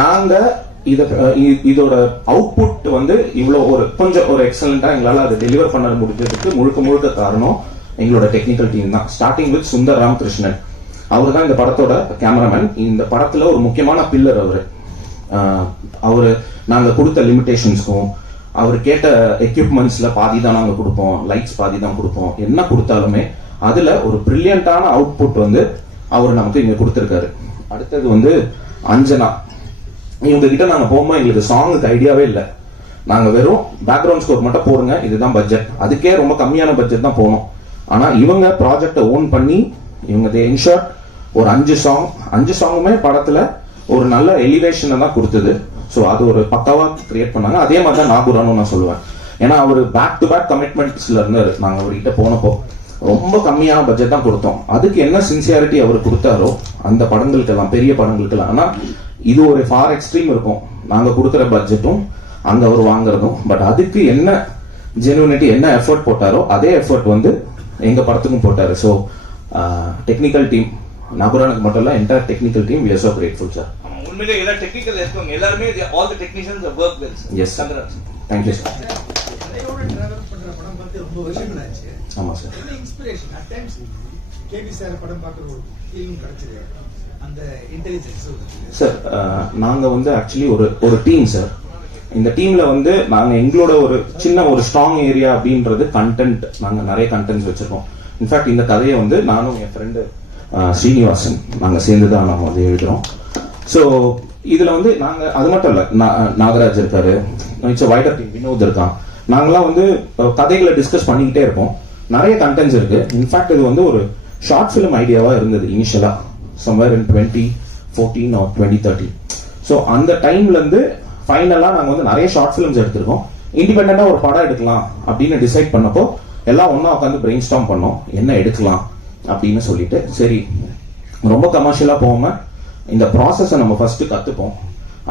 நாங்க இதோட அவுட்புட் வந்து இவ்வளவு கொஞ்சம் எக்ஸலண்டா எங்களால அதை டெலிவர் பண்ண முடிஞ்சதுக்கு முழுக்க காரணம் எங்களோட டெக்னிக்கல் டீம் தான். ஸ்டார்டிங் வித் சுந்தர் ராமகிருஷ்ணன், அவர் தான் இந்த படத்தோட கேமராமேன். இந்த படத்துல ஒரு முக்கியமான பில்லர் அவரு நாங்க கொடுத்த லிமிடேஷன்ஸ்க்கும் அவர் கேட்ட எக்யூப்மெண்ட்ஸ்ல பாதி தான் நாங்க கொடுப்போம், லைட்ஸ் பாதி தான் கொடுப்போம். என்ன கொடுத்தாலுமே அதுல ஒரு பிரில்லியண்டான அவுட்புட் வந்து அவர் நமக்கு இங்க கொடுத்திருக்காரு. அடுத்தது வந்து அஞ்சனா, இவங்க கிட்ட நாங்க போகும்போது எங்களுக்கு சாங்குக்கு ஐடியாவே இல்லை. நாங்க வெறும் பேக்ரவுண்ட் ஸ்கோர் மட்டும் போடுங்க, இதுதான் பட்ஜெட். அதுக்கே ரொம்ப கம்மியான பட்ஜெட் தான் போனோம். ஆனா இவங்க ப்ராஜெக்டை ஓன் பண்ணி இவங்க இன்ஷார்ட் ஒரு 5 சாங்குமே படத்துல ஒரு நல்ல எலிவேஷனை தான் கொடுத்தது. ஸோ அது ஒரு பக்காவா கிரியேட் பண்ணாங்க. அதே மாதிரி தான் நாகூரானும் நான் சொல்லுவேன். ஏன்னா அவர் பேக் டு பேக் கமிட்மெண்ட்ஸ்ல இருந்தாரு. நாங்க அவர்கிட்ட போனப்போ ரொம்ப கம்மியான பட்ஜெட் தான் கொடுத்தோம். அதுக்கு என்ன சின்சியாரிட்டி அவர் கொடுத்தாரோ அந்த படங்களுக்கெல்லாம், பெரிய படங்களுக்கெல்லாம். ஆனா இது ஒரு ஃபார் எக்ஸ்ட்ரீம் இருக்கும், நாங்க கொடுக்குற பட்ஜெட்டும் அங்க அவர் வாங்குறதும். பட் அதுக்கு என்ன ஜெனுவினிட்டி, என்ன எஃபர்ட் போட்டாரோ அதே எஃபர்ட் வந்து எங்க படத்துக்கும் போட்டாரு. ஸோ டெக்னிக்கல் டீம், நாகூரானுக்கு மட்டும் இல்ல, entire technical team, we are so grateful sir. உண்மையிலே எல்லா டெக்னிக்கல் இருக்கவங்க எல்லாரும் all the technicians have worked well sir. Yes sir. Thank you sir. கதையோட டிராவல் பண்ற படம் பார்த்து ரொம்ப வருஷங்கள் ஆச்சு. ஆமா சார். என்ன inspiration at times KB sir படம் பார்க்குற ஒரு ஃபீலிங் கிடைச்சது, அந்த இன்டெலிஜென்ஸ் சார். நாங்க வந்து ஆக்சுவலி ஒரு டீம் சார். இந்த டீம்ல வந்து நாங்க எங்களோட ஒரு சின்ன ஒரு ஸ்ட்ராங் ஏரியா அப்படின்றது கண்டென்ட். நாங்க நிறைய கண்டென்ட்ஸ் வச்சிருக்கோம். இன்ஃபேக்ட் இந்த கதையை வந்து நானும் என் ஃப்ரெண்டு ஸ்ரீனிவாசன் நாங்க சேர்ந்துதான் நாம வந்து எழுதுறோம். ஸோ இதுல வந்து நாங்க அது மட்டும் இல்ல, நாகராஜ் இருக்காரு, வைடர் டீம் வினோத் இருக்கான். நாங்கெல்லாம் வந்து கதைகளை டிஸ்கஸ் பண்ணிக்கிட்டே இருப்போம். நிறைய கண்டென்ட்ஸ் இருக்கு. இன்ஃபேக்ட் இது வந்து ஒரு ஷார்ட் ஃபிலிம் ஐடியாவா இருந்தது இனிஷியலா, சம்வேர் இன் 2014 or 2013. ஸோ அந்த டைம்ல இருந்து ஃபைனலா நாங்க வந்து நிறைய ஷார்ட் ஃபிலிம்ஸ் எடுத்திருக்கோம். இண்டிபெண்டா ஒரு படம் எடுக்கலாம் அப்படின்னு டிசைட் பண்ணப்போ எல்லாம் ஒன்னா உட்காந்து பிரெயின் ஸ்டார்ம் பண்ணோம், என்ன எடுக்கலாம் அப்படின்னு சொல்லிட்டு. சரி, ரொம்ப கமர்ஷியலா போகாம இந்த ப்ராசஸை நம்ம ஃபர்ஸ்ட் கத்துப்போம்.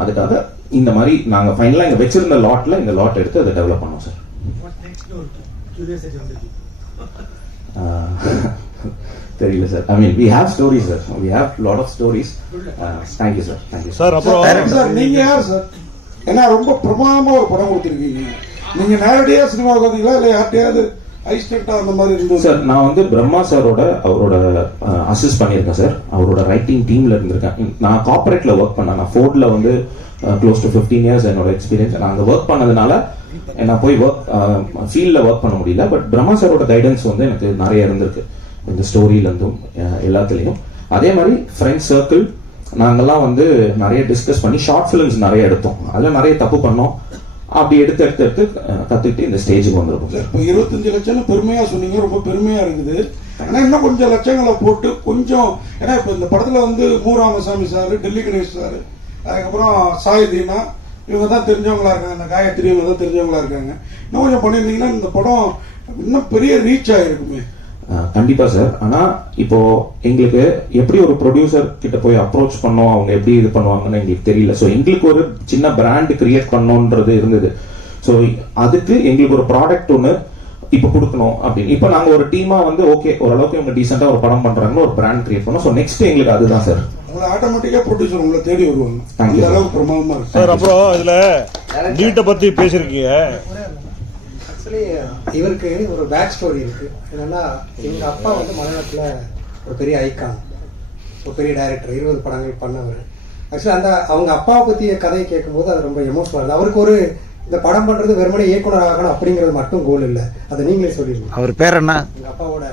அதுக்காக இந்த மாதிரி நாங்க ஃபைனலா இங்க வச்சிருந்த லாட்ல இந்த லாட் எடுத்து அதை டெவலப் பண்ணோம் சார். தெரியல sir. I mean we have stories sir, we have lot of stories. Thank you sir. Thank you sir. அப்புறம் சார் நீங்க யார் சார்? ஏன்னா ரொம்ப பிரமாதமா ஒரு படம் கொடுத்திருக்கீங்க. நீங்க நேரடியா சினிமாவுக்கு வந்தீங்களா இல்ல யார்ட்டையாவது ஐஸ்டெக்டா அந்த மாதிரி இருந்தது? சார் நான் வந்து பிரம்மா சாரோட அவரோட அசிஸ்ட் பண்ணியிருக்கேன் சார். அவரோட ரைட்டிங் டீம்ல இருந்திருக்கேன். நான் கார்பரேட்ல ஒர்க் பண்ணேன். நான் ஃபோர்ட்ல வந்து க்ளோஸ் டு 15 years என்னோட எக்ஸ்பீரியன்ஸ். நான் அங்கே ஒர்க் பண்ணதுனால நான் போய் ஃபீல்ட்ல ஒர்க் பண்ண முடியல. பட் பிரம்மா சாரோட கைடன்ஸ் வந்து எனக்கு நிறைய இருந்திருக்கு, இந்த ஸ்டோரியில இருந்தும் எல்லாத்துலயும். அதே மாதிரி ஃப்ரெண்ட்ஸ் சர்க்கிள் நாங்கெல்லாம் வந்து நிறைய டிஸ்கஸ் பண்ணி ஷார்ட் ஃபிலிம்ஸ் நிறைய எடுத்தோம். அதில் நிறைய தப்பு பண்ணோம். அப்படி எடுத்து கத்துக்கிட்டு இந்த ஸ்டேஜுக்கு வந்திருக்கும். இப்போ 25 லட்சம் பெருமையா சொன்னீங்க, ரொம்ப பெருமையா இருக்குது. ஆனா இன்னும் கொஞ்சம் லட்சங்களை போட்டு கொஞ்சம், ஏன்னா இப்ப இந்த படத்துல வந்து ராமசாமி சார், டெல்லி கணேஷ் சார், அதுக்கப்புறம் சாய் தீனா, இவங்க தான் தெரிஞ்சவங்களா இருக்காங்க. இந்த காயத்ரி இவங்க தான் தெரிஞ்சவங்களா இருக்காங்க. இன்னும் கொஞ்சம் பண்ணியிருந்தீங்கன்னா இந்த படம் இன்னும் பெரிய ரீச் ஆயிருக்குமே. கண்டிப்பா சார். ஆனா இப்போ எங்களுக்கு எப்படி ஒரு ப்ரொடியூசர் கிட்ட போய் அப்ரோச் பண்ணோம், அவங்க எப்படி இது பண்ணுவாங்கன்னு எங்களுக்கு தெரியல. ஸோ எங்களுக்கு ஒரு சின்ன பிராண்ட் கிரியேட் பண்ணோன்றது இருந்தது. ஸோ அதுக்கு எங்களுக்கு ஒரு ப்ராடக்ட் ஒன்று இப்போ கொடுக்கணும் அப்படின்னு. இப்போ நாங்கள் ஒரு டீமா வந்து ஓகே ஓரளவுக்கு இவங்க டீசெண்டா ஒரு படம் பண்றாங்கன்னு ஒரு பிராண்ட் கிரியேட் பண்ணோம். ஸோ நெக்ஸ்ட் எங்களுக்கு அதுதான் சார். உங்களை ஆட்டோமேட்டிக்கா ப்ரொடியூசர் உங்களை தேடி வருவாங்க. Thank you அந்த அளவுக்கு பிரமாதமா இருக்கு சார். அப்புறம் இதுல நீட்டை பத்தி பேசிருக்கீங்க. ஆக்சுவலி இவருக்கு ஒரு பேக் ஸ்டோரி இருக்கு. என்னன்னா எங்க அப்பா வந்து மலையாளத்துல ஒரு பெரிய ஐக்கான், ஒரு பெரிய டைரக்டர், 20 படங்கள் பண்ணவர். ஆக்சுவலி அந்த அவங்க அப்பாவை பத்தி கதையை கேட்கும்போது அது ரொம்ப எமோஷனல் ஆகுது. அவருக்கு ஒரு இந்த படம் பண்றது வெறுமனே இயக்குனர் ஆகணும் அப்படிங்கிறது மட்டும் கோல் இல்லை, அதை நீங்களே சொல்லிருக்கீங்க. அவர் பேர் என்ன? எங்க அப்பாவோட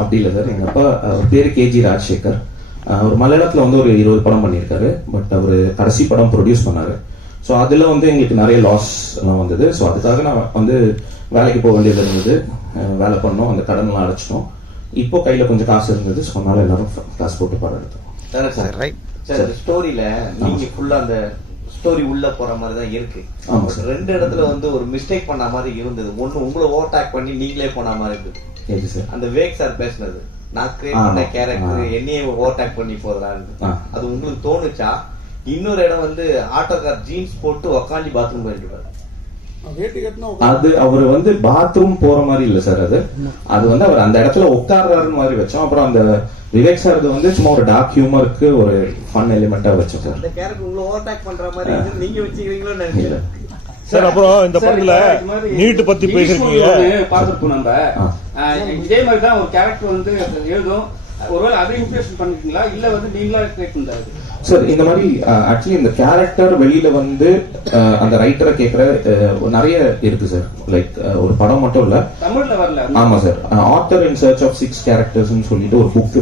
அப்படி இல்லை சார். எங்க அப்பா பேரு கேஜி ராஜசேகர். ஒரு மலையாளத்துல வந்து ஒரு 20 படம் பண்ணியிருக்காரு. பட் அவர் கடைசி படம் ப்ரொடியூஸ் பண்ணாரு. ஸோ அதுல வந்து எங்களுக்கு நிறைய லாஸ் எல்லாம் வந்தது. ஸோ அதுக்காக நான் வந்து வேலைக்கு போக வேண்டியது இருந்தது. வேலை பண்ணோம், அந்த கடன்லாம் அடைச்சிட்டோம். இப்போ கையில கொஞ்சம் காசு இருந்தது. ஸோ அதனால எல்லாரும் காசு போட்டு படம் எடுத்தோம். சார் ஸ்டோரியில நீங்க ஃபுல்லா அந்த ஸ்டோரி உள்ள போற மாதிரி தான் இருக்கு. ரெண்டு இடத்துல வந்து ஒரு மிஸ்டேக் பண்ண மாதிரி இருந்தது. ஒண்ணு உங்களை ஓவர்டேக் பண்ணி நீங்களே போன மாதிரி இருந்தது. அந்த வேக் சார் பேசினது, நான் கிரியேட் பண்ண கேரக்டர் என்னையே ஓவர்டேக் பண்ணி போறான்னு அது உங்களுக்கு தோணுச்சா? இன்னொரு இடம் வந்து ஆட்டோக்கார் ஜீன்ஸ் போட்டு உக்காந்து பாத்ரூம் போயிருக்காரு. வேட்டி கட்டினா அது அவர் வந்து பாத்ரூம் போற மாதிரி இல்ல சார். அது வந்து அவர் அந்த இடத்துல உட்கார்றாரு மாதிரி வச்சோம். அப்புறம் அந்த விவேக் சார் வந்து சும்மா ஒரு டார்க் ஹியூமருக்கு ஒரு ஃபன் எலிமெண்டா வச்சோம் சார். அந்த கேரக்டர் உங்களை ஓவர்டேக் பண்ற மாதிரி இருக்கு. நீங்க வச்சுக்கிறீங்களோன்னு நினைக்கிறேன் சார். அப்புறம் இந்த படத்துல நீட் பத்தி பேசிருக்கீங்க. பார்த்திருப்போம் நம்ம. இதே மாதிரி தான் ஒரு கேரக்டர் வந்து எழுதும். ஒருவேளை அதை இன்ஸ்பிரேஷன் பண்ணிருக்கீங்களா இல்ல வந்து நீங்களா கிரியேட் பண்றாரு? சார் இந்த மாதிரி ஆக்சுவலி இந்த கேரக்டர் வெளியில வந்து அந்த ரைட்டரை கேட்கிற நிறைய இருக்கு சார். லைக் ஒரு படம் மட்டும் இல்ல, தமிழ்ல வரல. ஆமா சார். Author in search of 6 characters சொல்லிட்டு ஒரு book,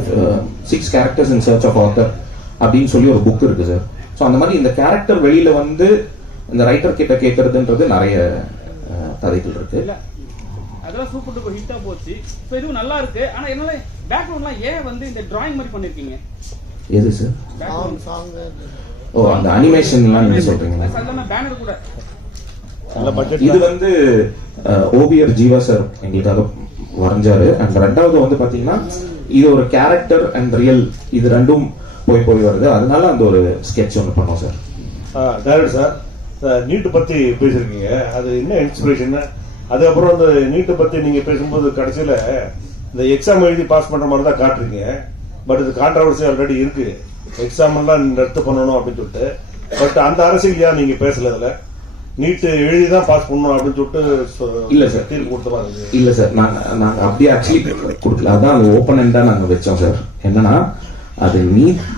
6 characters in search of author அப்படின்னு சொல்லி ஒரு புக் இருக்கு சார். ஸோ அந்த மாதிரி இந்த கேரக்டர் வெளியில வந்து இந்த ரைட்டர் கிட்ட கேட்கறதுன்றது நிறைய கதைகள் இருக்கு. அதெல்லாம் சூப்பர் டூப்பர் ஹிட்டா போச்சு. இப்போ இதுவும் நல்லா இருக்கு. ஆனா என்னால பேக்ரவுண்ட்லாம் ஏன் வந்து இந்த டிராயிங் மாதிரி பண்ணிருக்கீங்க? எது சார்? ஓ, அந்த அனிமேஷன்லாம் நீங்க சொல்றீங்க. பேனர் கூட இது வந்து ஓவியர் ஜீவா சார் எங்களுக்காக வரைஞ்சாரு. அண்ட் ரெண்டாவது வந்து பாத்தீங்கன்னா இது ஒரு கேரக்டர் அண்ட் ரியல், இது ரெண்டும் போய் வருது. அதனால அந்த ஒரு ஸ்கெட்ச் ஒன்று பண்ணோம் சார். டைரக்டர் சார், நீட் பத்தி பேசிருக்கீங்க. அது என்ன இன்ஸ்பிரேஷன்? அதுக்கப்புறம் அந்த நீட்டை பத்தி நீங்க பேசும்போது கடைசியில இந்த எக்ஸாம் எழுதி பாஸ் பண்ற மாதிரி தான் காட்டுறீங்க. பட் இது கான்ட்ரவர்சி ஆல்ரெடி இருக்கு. எக்ஸாம் எல்லாம் ரத்து பண்ணணும் அப்படின்னு சொல்லிட்டு. பட் அந்த அரசியல் ஏன் நீங்க பேசல? இதுல நீட் எழுதி தான் பாஸ் பண்ணணும் அப்படின்னு சொல்லிட்டு இல்ல சார், தீர்ப்பு கொடுத்த மாதிரி. இல்ல சார், நாங்க அப்படியே ஆக்சுவலி கொடுக்கல. அதான் அது ஓப்பன் எண்டா நாங்க வச்சோம் சார். என்னன்னா அது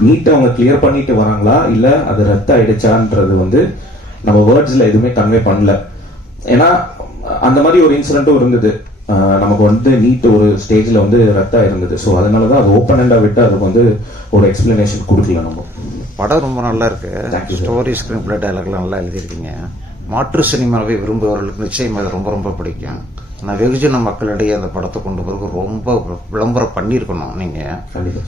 நீட் அவங்க கிளியர் பண்ணிட்டு வராங்களா இல்ல அது ரத்து ஆயிடுச்சான்றது வந்து நம்ம வேர்ட்ஸ்ல எதுவுமே கன்வே பண்ணல. ஏன்னா அந்த மாதிரி ஒரு இன்சிடென்ட்டும் இருந்தது. நமக்கு வந்து நீட் ஒரு ஸ்டேஜ்ல வந்து ரத்தா இருந்தது. ஸோ அதனாலதான் அது ஓப்பன் எண்டா விட்டு அதுக்கு வந்து ஒரு எக்ஸ்பிளனேஷன் கொடுக்கல. நம்ம படம் ரொம்ப நல்லா இருக்கு. ஸ்டோரி, ஸ்கிரீன் பிளே, டைலாக்லாம் நல்லா எழுதியிருக்கீங்க. மாற்று சினிமாவை விரும்புபவர்களுக்கு நிச்சயம் அது ரொம்ப ரொம்ப பிடிக்கும். ஆனால் வெகுஜன மக்களிடையே அந்த படத்தை கொண்டு போறதுக்கு ரொம்ப விளம்பரம் பண்ணியிருக்கணும். நீங்க கண்டிப்பா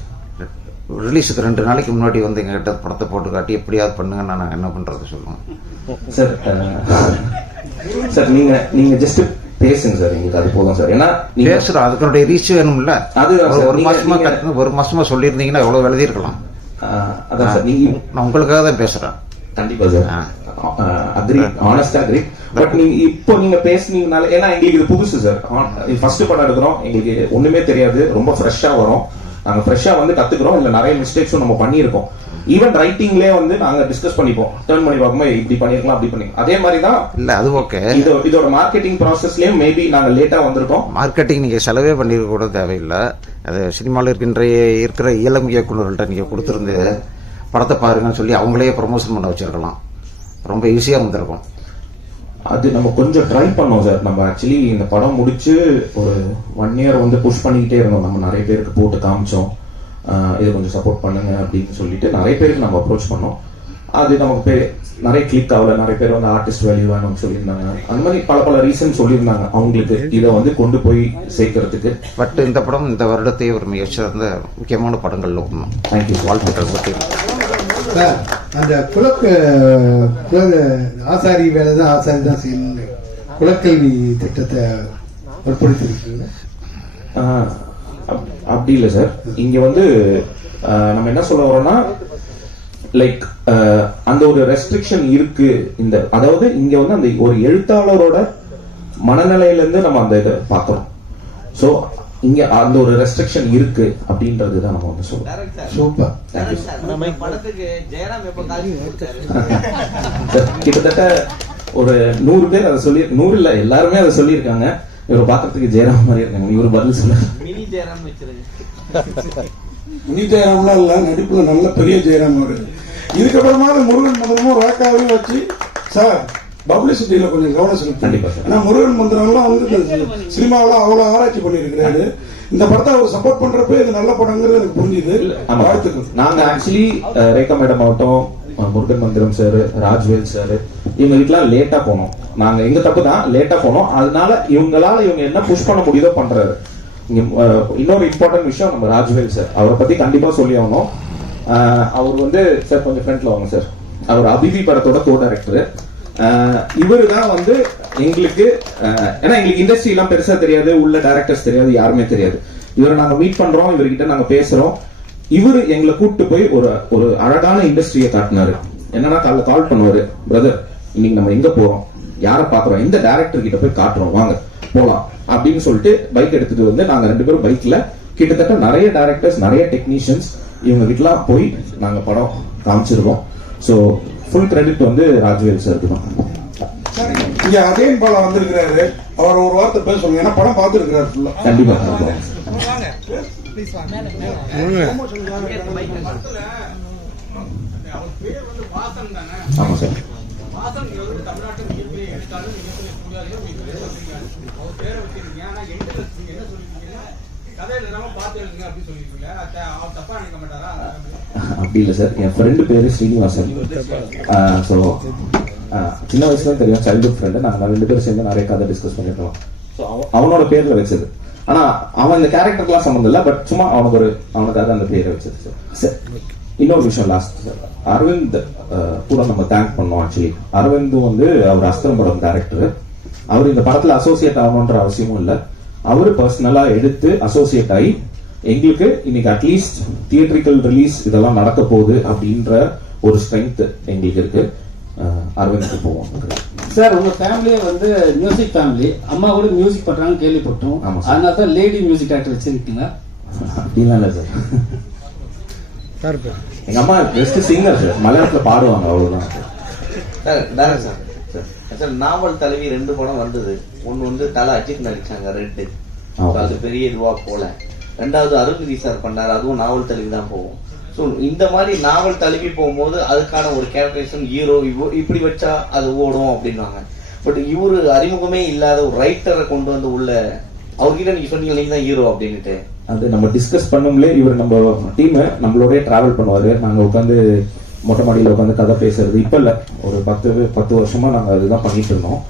ரிலீஸுக்கு 2 நாளைக்கு முன்னாடி வந்து எங்ககிட்ட படத்தை போட்டு காட்டி எப்படியாவது பண்ணுங்கன்னா நாங்கள் என்ன பண்றது சொல்லுவோம் சார். சார் நீங்க ஜஸ்ட் பேசுங்க சார், எங்களுக்கு அது போதும் சார். ஏன்னா பேசுறோம், அதுக்குடைய ரீச் வேணும்ல. அது ஒரு மாசமா சொல்லியிருந்தீங்கன்னா எவ்வளவு எழுதியிருக்கலாம். அதான் சார், நீங்க நான் உங்களுக்காக தான் பேசுறேன். கண்டிப்பா சார், அக்ரி, ஆனஸ்டா அக்ரி. பட் நீங்க இப்போ நீங்க பேசுனீங்கனால, ஏன்னா எங்களுக்கு இது புதுசு சார். ஃபர்ஸ்ட் படம் எடுக்கிறோம், எங்களுக்கு ஒண்ணுமே தெரியாது. ரொம்ப ஃப்ரெஷ்ஷா வரும். நாங்க ஃப்ரெஷ்ஷா வந்து கத்துக்கிறோம். இல்ல நிறைய மிஸ்டேக்ஸும் நம்ம பண்ணியிருக்கோம். ஈவன் ரைட்டிங்லேயே வந்து நாங்க டிஸ்கஸ் பண்ணிப்போம். டர்ன் பண்ணி பார்க்கும்போது இப்படி பண்ணிருக்கலாம், அப்படி பண்ணிக்கலாம். அதே மாதிரி தான் இல்ல, அது ஓகே. இதோட மார்க்கெட்டிங் ப்ராசஸ்லயும் மேபி நாங்க லேட்டா வந்திருக்கோம். மார்க்கெட்டிங் நீங்க செலவே பண்ணிருக்க கூட தேவையில்லை. அது சினிமாவில் இருக்கிற இளம் இயக்குநர்கள்ட்ட நீங்க கொடுத்துருந்து படத்தை பாருங்கன்னு சொல்லி அவங்களே ப்ரமோஷன் பண்ண வச்சிருக்கலாம். ரொம்ப ஈஸியா வந்திருக்கும். அது நம்ம கொஞ்சம் ட்ரை பண்ணோம் சார். நம்ம ஆக்சுவலி இந்த படம் முடிச்சு ஒரு 1 year வந்து புஷ் பண்ணிக்கிட்டே இருந்தோம். நம்ம நிறைய பேருக்கு போட்டு காமிச்சோம், இது கொஞ்சம் சப்போர்ட் பண்ணுங்க அப்படின்னு சொல்லிட்டு நிறைய பேருக்கு நம்ம அப்ரோச் பண்ணோம். அது நமக்கு நிறைய கிளிக் ஆகல. நிறைய பேர் வந்து ஆர்டிஸ்ட் வேல்யூ வேணும்னு சொல்லியிருந்தாங்க. அந்த மாதிரி பல ரீசன் சொல்லியிருந்தாங்க அவங்களுக்கு இதை வந்து கொண்டு போய் சேர்க்கறதுக்கு. பட் இந்த படம் இந்த வருடத்தையே ஒரு மிகச்சிறந்த முக்கியமான படங்கள்ல ஒன்று. தேங்க்யூ, வாழ்த்துக்கள். பற்றி சார், அந்த ஆசாரி வேலை தான் ஆசாரி தான் செய்யணும் குலக்கல்வி திட்டத்தை வற்புறுத்திருக்கீங்க. அப்படி இல்லை சார். இங்க வந்து நம்ம என்ன சொல்ல வரோம்னா, லைக் அந்த ஒரு ரெஸ்ட்ரிக்ஷன் இருக்கு. அதாவது இங்க வந்து அந்த ஒரு எழுத்தாளரோட மனநிலையில இருந்து நம்ம அந்த இதை பார்க்கிறோம். ஸோ இங்க அந்த ஒரு ரெஸ்ட்ரிக்ஷன் இருக்கு அப்படின்றது தான் நம்ம வந்து சொல்றோம். சூப்பர். படத்துக்கு ஜெயராம் எப்ப காட்சி கொடுத்தாரு? கிட்டத்தட்ட ஒரு 100 பேர் அதை சொல்லி, 100 இல்ல எல்லாருமே அதை சொல்லியிருக்காங்க. இவரை பாக்கிறதுக்கு ஜெயராம் மாதிரி இருக்காங்க. இவரு பதில் சொல்ல மினி ஜெயராம் வச்சிருங்க. மினி ஜெயராம்லாம் இல்ல, நடிப்புல நல்ல பெரிய ஜெயராம் அவரு. இதுக்கப்புறமா முருகன் மந்திரமும் ரேக்காவையும் வச்சு சார் பப்ளிசிட்டியில கொஞ்சம் கவனம் செலுத்தி. ஏன்னா முருகன் மந்திரம்லாம் வந்து சினிமாவில அவ்வளவு ஆராய்ச்சி பண்ணிருக்கிறாரு. இந்த படத்தை அவர் சப்போர்ட் பண்றப்ப இது நல்ல படங்கிறது எனக்கு புரிஞ்சுது. வாழ்த்துக்கள். நாங்க ஆக்சுவலி ரேகா மேடம் ஆகட்டும், முருகன் மந்திரம் சார், ராஜ்வேல் சார், இவங்க வீட்டுலாம் லேட்டா போனோம். நாங்க எங்க தப்பு தான், லேட்டா போனோம். அதனால இவங்க என்ன புஷ் பண்ண முடியுதோ பண்றாரு. இன்னொரு இம்பார்ட்டன்ட் விஷயம், நம்ம ராஜ்வேல் சார், அவரை பத்தி கண்டிப்பா சொல்லி ஆகணும். அவர் வந்து சார் கொஞ்சம் ஃப்ரண்ட்ல வாங்க சார். அவர் அபிவி படத்தோட கோ டைரக்டர். இவரு தான் வந்து எங்களுக்கு, ஏன்னா எங்களுக்கு இண்டஸ்ட்ரி எல்லாம் பெருசா தெரியாது, உள்ள டைரக்டர்ஸ் தெரியாது, யாருமே தெரியாது. இவரை நாங்க மீட் பண்றோம், இவர்கிட்ட நாங்க பேசுறோம். இவரு எங்களை கூப்பிட்டு போய் ஒரு அழகான இண்டஸ்ட்ரியை காட்டினாரு. என்னன்னா காலைல கால் பண்ணுவாரு, பிரதர் இன்னைக்கு நம்ம எங்க போறோம், யாரை பாக்குறோம், இந்த டைரக்டர் கிட்ட போய் காட்டுறோம், வாங்க போலாம் அப்படின்னு சொல்லிட்டு பைக் எடுத்துட்டு வந்து நாங்க 2 பேரும் பைக்ல கிட்டத்தட்ட நிறைய டைரக்டர்ஸ், நிறைய டெக்னீஷியன்ஸ் இவங்க கிட்டலாம் போய் நாங்க படம் காமிச்சிருக்கோம். ஸோ ஃபுல் கிரெடிட் வந்து ராஜ்வேல் சாருக்கு தான். இங்க அதேன் பாலா வந்திருக்கிறாரு, அவர் ஒரு வார்த்தை பேச சொல்லுங்க, ஏன்னா படம் பார்த்துருக்கிறாரு ஃபுல்லா. கண்டிப்பா ஆமா சார். அப்படி இல்லை சார், என் ஃப்ரெண்டு பேரு ஸ்ரீனிவாசன். ஸோ சின்ன வயசுல தெரியும், சைல்ட்ஹுட் ஃப்ரெண்டு. நாங்கள் 2 பேரும் சேர்ந்து நிறைய கதை டிஸ்கஸ் பண்ணிருக்கோம். ஸோ அவனோட பேர்ல வச்சது. ஆனா அவன் இந்த கேரக்டர்லாம் சம்மந்தம் இல்லை, பட் சும்மா அவனுக்காக அந்த பேரை வச்சது சார். இன்னொரு விஷயம் லாஸ்ட் சார், அரவிந்த் கூட நம்ம தேங்க் பண்ணோம். ஆக்சுவலி அரவிந்தும் வந்து அவர் அஸ்திரம் படம் டைரக்டர். அவர் இந்த படத்துல அசோசியேட் ஆகணுன்ற அவசியமும் இல்லை. அவரு பர்சனலா எடுத்து அசோசியேட் ஆகி எங்களுக்கு இன்னைக்கு அட்லீஸ்ட் தியேட்ரிக்கல் ரிலீஸ் இதெல்லாம் நடக்க போகுது அப்படின்ற ஒரு ஸ்ட்ரென்த் எங்களுக்கு இருக்கு. அரவிந்த் போவோம் சார். உங்க ஃபேமிலியே வந்து மியூசிக் ஃபேமிலி, அம்மா கூட மியூசிக் பண்றாங்கன்னு கேள்விப்பட்டோம். ஆமா சார். அதனால தான் லேடி மியூசிக் டைரக்டர் வச்சிருக்கீங்க. அப்படிலாம் இல்லை சார். எங்க அம்மா பெஸ்ட் சிங்கர் சார், மலையாளத்துல பாடுவாங்க, அவ்வளவுதான் சார். நாவல் தலைவி 2 படம் வந்தது. ஒன்னு வந்து தலை அஜித் நடிச்சாங்க, ரெட்டு. அது பெரிய இதுவா போல. 2வது அருள்கிரி சார் பண்ணாரு, அதுவும் நாவல் தலைவி தான் போகும். ஸோ இந்த மாதிரி நாவல் தழுவி போகும்போது அதுக்கான ஒரு கேரக்டரைசேஷன், ஹீரோ இப்படி வச்சா அது ஓடும் அப்படின்னாங்க. பட் இவரு அறிமுகமே இல்லாத ஒரு ரைட்டரை கொண்டு வந்து உள்ள அவர்கிட்ட நீங்க சொன்னீங்க நீங்க தான் ஹீரோ அப்படின்னுட்டு. அது நம்ம டிஸ்கஸ் பண்ணும்போதே இவர் நம்ம டீம் நம்மளோடய டிராவல் பண்ணுவாரு. நாங்க உட்காந்து மொட்டை மாடியில் உட்காந்து கதை பேசுறது இப்ப இல்ல, ஒரு 10 வருஷமா நாங்க அதுதான் பண்ணிட்டு இருந்தோம்.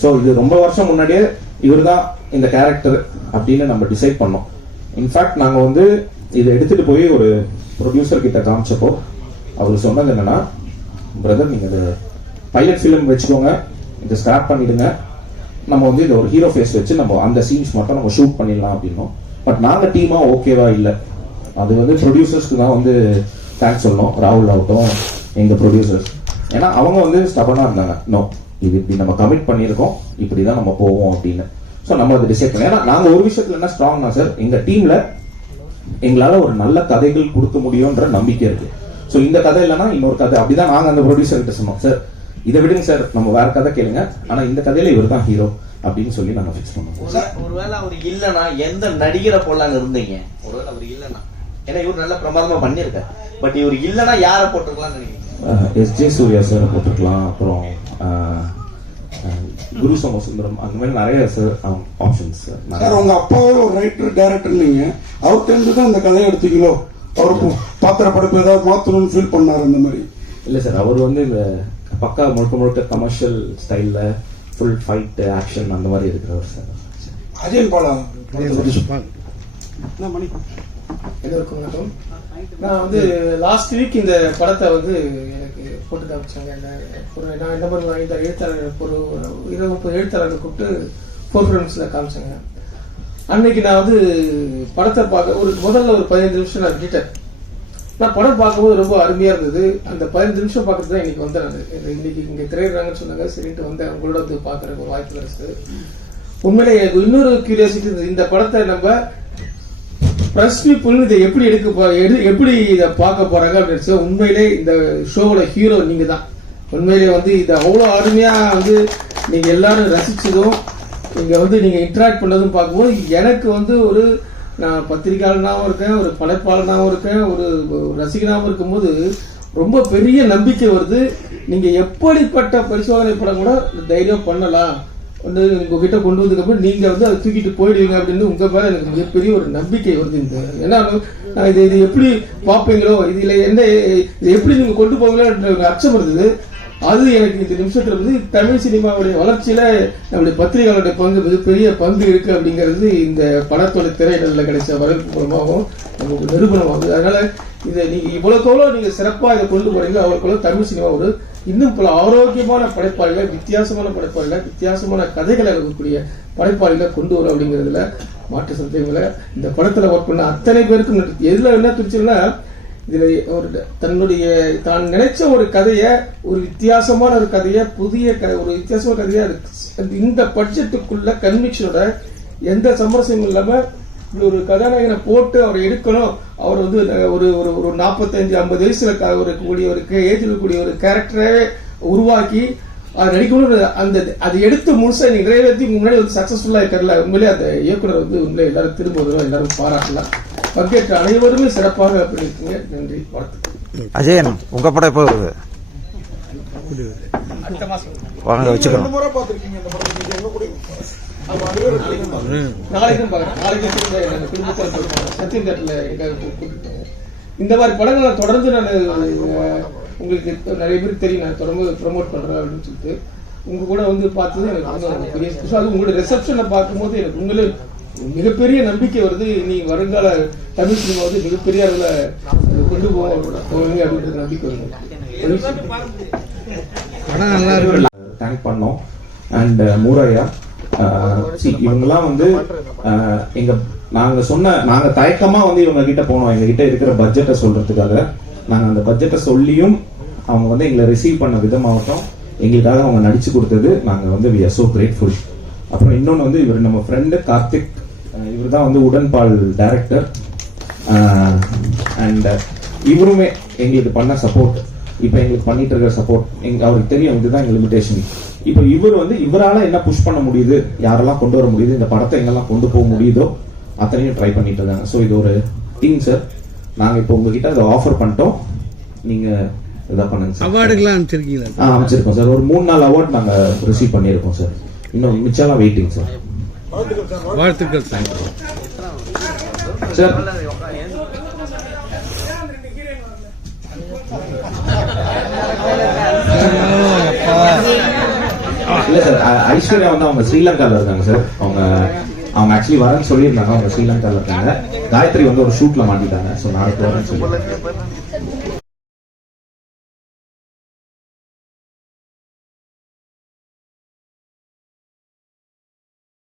ஸோ இது ரொம்ப வருஷம் முன்னாடியே இவர் தான் இந்த கேரக்டர் அப்படின்னு நம்ம டிசைட் பண்ணோம். இன்ஃபேக்ட் நாங்க வந்து இதை எடுத்துட்டு போய் ஒரு ப்ரொடியூசர் கிட்ட காமிச்சப்போ அவர் சொன்னது என்னன்னா, பிரதர் நீங்க இந்த பைலட் ஃபிலிம் வச்சுக்கோங்க, இதை ஸ்கிராப் பண்ணிடுங்க, நம்ம வந்து இதை ஒரு ஹீரோ ஃபேஸ் வச்சு நம்ம அந்த சீன்ஸ் மட்டும் நம்ம ஷூட் பண்ணிடலாம் அப்படின்னோம். பட் நாங்க டீமா ஓகேவா இல்லை, அது வந்து ப்ரொடியூசர்ஸ்க்கு தான் வந்து தேங்க்ஸ் சொல்லணும், ராகுல் ஆகட்டும் எங்க ப்ரொடியூசர்ஸ். ஏன்னா அவங்க வந்து ஸ்டபனா இருந்தாங்க, நோ இது இப்படி நம்ம கமிட் பண்ணியிருக்கோம், இப்படிதான் நம்ம போவோம் அப்படின்னு. ஸோ நம்ம அதை டிசைட் பண்ணோம். ஏன்னா நாங்க ஒரு விஷயத்துல என்ன ஸ்ட்ராங்னா சார், எங்க டீம்ல எங்களால ஒரு நல்ல கதைகள் கொடுக்க முடியும்ன்ற நம்பிக்கை இருக்கு. ஸோ இந்த கதை இல்லைன்னா இன்னொரு கதை, அப்படிதான் நாங்க அந்த ப்ரொடியூசர் கிட்ட சொன்னோம், சார் இதை விடுங்க சார், நம்ம வேற கதை கேளுங்க, ஆனா இந்த கதையில இவர் தான் ஹீரோ அப்படின்னு சொல்லி நாங்க ஃபிக்ஸ் பண்ணோம். ஒருவேளை அவர் இல்லைன்னா எந்த நடிகரை போடலான்னு இருந்தீங்க? ஒருவேளை அவர் இல்லைன்னா, ஏன்னா இவர் நல்ல பிரமாதமா பண்ணிருக்காரு, பட் இவர் இல்லைன்னா யாரை போட்டுருக்கலாம்னு நினைக்கிறீங்க? எஸ்.ஜே. சூர்யா சார் போட்டுருக்கலாம், அப்புறம் குரு சோமசுந்தரம், அந்த மாதிரி நிறைய சார் ஆப்ஷன்ஸ் சார். உங்க அப்பாவே ஒரு ரைட்டர் டைரக்டர், நீங்க அவர் தெரிஞ்சுதான் இந்த கதையை எடுத்தீங்களோ? அவருக்கு பாத்திர படைப்பு ஏதாவது மாத்தணும்னு ஃபீல் பண்ணாரு அந்த மாதிரி? இல்ல சார், அவர் வந்து இந்த பக்கா முழுக்க கமர்ஷியல் ஸ்டைல்ல ஃபுல் ஃபைட் ஆக்ஷன் அந்த மாதிரி இருக்கிறவர் சார். அஜயன் பாலா எல்லோருக்கும் வணக்கம். நான் வந்து லாஸ்ட் வீக் இந்த படத்தை வந்து எனக்கு போட்டு காமிச்சாங்க. நான் என்ன பண்ணுவேன், இந்த எழுத்தாளர் ஒரு 20-30 எழுத்தாளர்கள் கூப்பிட்டு 4 ஃபிலிம்ஸ்ல காமிச்சாங்க. அன்னைக்கு நான் வந்து படத்தை பார்க்க முதல்ல ஒரு 15 நிமிஷம் நான் விட்டுட்டேன். நான் படம் பார்க்கும்போது ரொம்ப அருமையா இருந்தது. அந்த 15 நிமிஷம் பார்க்கறது தான் இன்னைக்கு வந்தேன். இன்னைக்கு இங்க திரையிடுறாங்கன்னு சொன்னாங்க, சரிட்டு வந்தேன். உங்களோட வந்து பாக்குறதுக்கு ஒரு வாய்ப்பு கிடைச்சது. உண்மையிலே எனக்கு இன்னொரு கியூரியாசிட்டி இருந்தது, இந்த படத்தை நம்ம பிரஸ் பீப்புள் இதை எப்படி எப்படி இதை பார்க்க போறாங்க அப்படின்னு. உண்மையிலே இந்த ஷோவோட ஹீரோ நீங்க தான். உண்மையிலே வந்து இதை அவ்வளோ அருமையா வந்து நீங்க எல்லாரும் ரசிச்சதும் இங்க வந்து நீங்க இன்டராக்ட் பண்ணதும் பார்க்கும்போது எனக்கு வந்து ஒரு நான் பத்திரிகையாளனாகவும் இருக்கேன், ஒரு படைப்பாளனாகவும் இருக்கேன், ஒரு ரசிகனாகவும் இருக்கும்போது ரொம்ப பெரிய நம்பிக்கை வருது. நீங்க எப்படிப்பட்ட பரிசோதனை படம் கூட தைரியம் பண்ணலாம், வந்து உங்ககிட்ட கொண்டு வந்ததுக்கப்புறம் நீங்க வந்து அதை தூக்கிட்டு போயிடுவீங்க அப்படின்னு உங்க மேல எனக்கு மிகப்பெரிய ஒரு நம்பிக்கை வருது. இந்த ஏன்னா இது எப்படி பார்ப்பீங்களோ, இதுல எந்த இது எப்படி நீங்க கொண்டு போவீங்களோ அச்சம் இருந்தது. அது எனக்கு இந்த நிமிஷத்துல வந்து தமிழ் சினிமாவுடைய வளர்ச்சியில நம்முடைய பத்திரிகையாளருடைய பங்கு மிகப்பெரிய பங்கு இருக்கு அப்படிங்கிறது இந்த படத்தோட திரையிடல கிடைச்ச வரவேற்பு மூலமாகவும் நமக்கு நிரூபணமாகுது. அதனால இதை நீங்க இவ்வளவுக்கோ நீங்க சிறப்பா இதை கொண்டு போறீங்களோ அவ்வளவுக்குள்ள தமிழ் சினிமா ஒரு இன்னும் பல ஆரோக்கியமான படைப்பாளிகளை, வித்தியாசமான படைப்பாளிகளை, வித்தியாசமான கதைகளை இருக்கக்கூடிய படைப்பாளிகளை கொண்டு வரும் அப்படிங்கிறதுல மாற்று சந்தேகங்களை. இந்த படத்துல ஒர்க் பண்ண அத்தனை பேருக்கும் எதுல என்ன துடிச்சுன்னா, இதுல ஒரு தன்னுடைய தான் நினைச்ச ஒரு கதையை, ஒரு வித்தியாசமான ஒரு கதையை, ஒரு வித்தியாசமான கதையா இந்த பட்ஜெட்டுக்குள்ள கன்விக்ஷனோட எந்த சமரசமும் இல்லாம ஒரு கதாநாயகனை போட்டு அவரை எடுக்கணும், அவர் வந்து ஒரு ஒரு 45-50 வயசுல இருக்கக்கூடிய ஒரு ஏஜ் இருக்கக்கூடிய ஒரு கேரக்டரை உருவாக்கி அது நடிக்கணும். அந்த அதை எடுத்து முழுசா நிறைவேற்றி முன்னாடி வந்து சக்சஸ்ஃபுல்லா இருக்கல. உண்மையிலே அந்த இயக்குனர் வந்து உண்மையிலே எல்லாரும் திரும்ப எல்லாரும் பாராட்டலாம். பங்கேற்ற அனைவருமே சிறப்பாக பண்ணிருக்கீங்க. நன்றி, வாழ்த்துக்கள். அஜயன், உங்க படம் எப்போ வருது? வாங்க வச்சுக்கிறோம். நாளைக்கும் பாக்குறேன். நாளைக்கும் குடும்பத்தில் சத்தியம் தேட்டர்ல இந்த மாதிரி படங்களை தொடர்ந்து நான் உங்களுக்கு நிறைய பேருக்கு தெரியும், நான் தொடர்ந்து ப்ரமோட் பண்றேன் அப்படின்னு சொல்லிட்டு உங்க கூட வந்து பார்த்தது எனக்கு பெரிய அது உங்களோட ரிசப்ஷனை பார்க்கும்போது எனக்கு உங்களே மிகப்பெரிய நம்பிக்கை வருது. நீ வருங்கால தமிழ் சினிமா வந்து மிகப்பெரிய அளவில் கொண்டு போவீங்க அப்படின்ற நம்பிக்கை வருது. தேங்க் பண்ணோம். அண்ட் மூரையா இவங்கெல்லாம் வந்து நாங்க தயக்கமா வந்து இவங்க கிட்ட போனோம், எங்க கிட்ட இருக்கிற பட்ஜெட்டை சொல்றதுக்காக. நாங்க அந்த பட்ஜெட்டை சொல்லியும் அவங்க வந்து எங்களை ரிசீவ் பண்ண விதமாகட்டும், எங்களுக்காக அவங்க நடிச்சு கொடுத்தது நாங்க வந்து we are so grateful. அப்புறம் இன்னொன்னு வந்து இவர் நம்ம ஃப்ரெண்டு கார்த்திக், இவர் தான் வந்து உடன்பால் டைரக்டர். அண்ட் இவருமே எங்களுக்கு பண்ண சப்போர்ட், இப்ப எங்களுக்கு பண்ணிட்டு இருக்கிற சப்போர்ட் அவருக்கு தெரியும், இதுதான் எங்க லிமிடேஷன். இப்ப இவர் வந்து இவரால என்ன புஷ் பண்ண முடியுது, யாரெல்லாம் கொண்டு வர முடியுது, இந்த படத்தை எங்கெல்லாம் கொண்டு போக முடியுதோ அத்தனையும் ட்ரை பண்ணிட்டு இருக்காங்க. ஸோ இது ஒரு டீம் சார். நாங்க இப்போ உங்ககிட்ட அதை ஆஃபர் பண்ணிட்டோம், நீங்க இதை பண்ணுங்க சார். அவார்டுகள்லாம் அமைச்சிருக்கீங்களா? அமைச்சிருக்கோம் சார். ஒரு 3-4 அவார்ட் நாங்க ரிசீவ் பண்ணியிருக்கோம் சார். இன்னும் மிச்சம்லாம் வெயிட்டிங் சார். வாழ்த்துக்கள் சார். இல்ல சார், ஐஸ்வர்யா வந்து அவங்க ஸ்ரீலங்கால இருக்காங்க சார். அவங்க ஆக்சுவலி வரேன்னு சொல்லியிருந்தாங்க, அவங்க ஸ்ரீலங்கால இருக்காங்க. காயத்ரி வந்து ஒரு ஷூட்ல மாட்டிட்டாங்க. ஸோ நாளைக்கு வரேன்னு சொல்லி